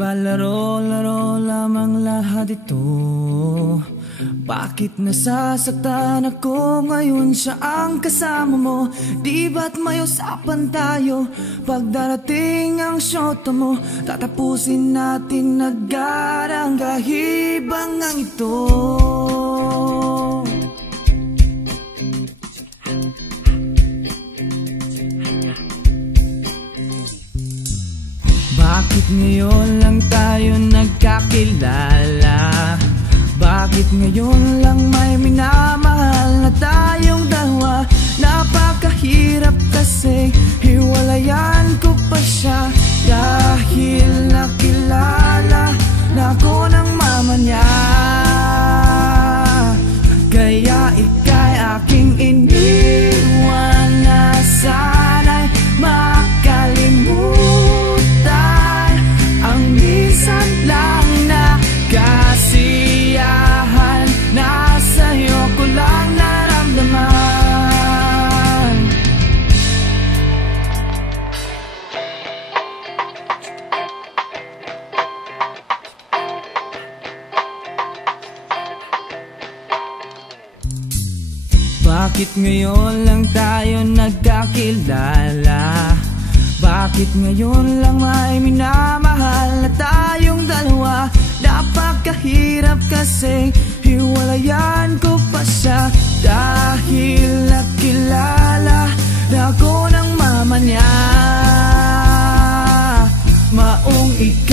ba laro-laro lamang lahat ito? Bakit nasasaktan ako ngayon siya ang kasama mo? Di ba't may usapan tayo? Pag darating ang shota mo, tatapusin natin agad ang kahibangang ito. Bakit ngayon lang tayo nagkakilala? Bakit ngayon lang may minamahal na tayong dalawa? Napakahirap kasi hiwalayan ko pa siya, dahil nakilala na ako ng mama niya. Kaya ika'y aking iniwan na sana'y makalimutan ang minsan lang na kasiyahan na sa'yo ko lang naramdaman. Bakit ngayon lang tayo nagkakilala? Bakit ngayon lang may minamahal na tayong dalawa? Napakahirap kasi hiwalayan ko pa siya, dahil nakilala na ako ng mama niya. Maong ikaw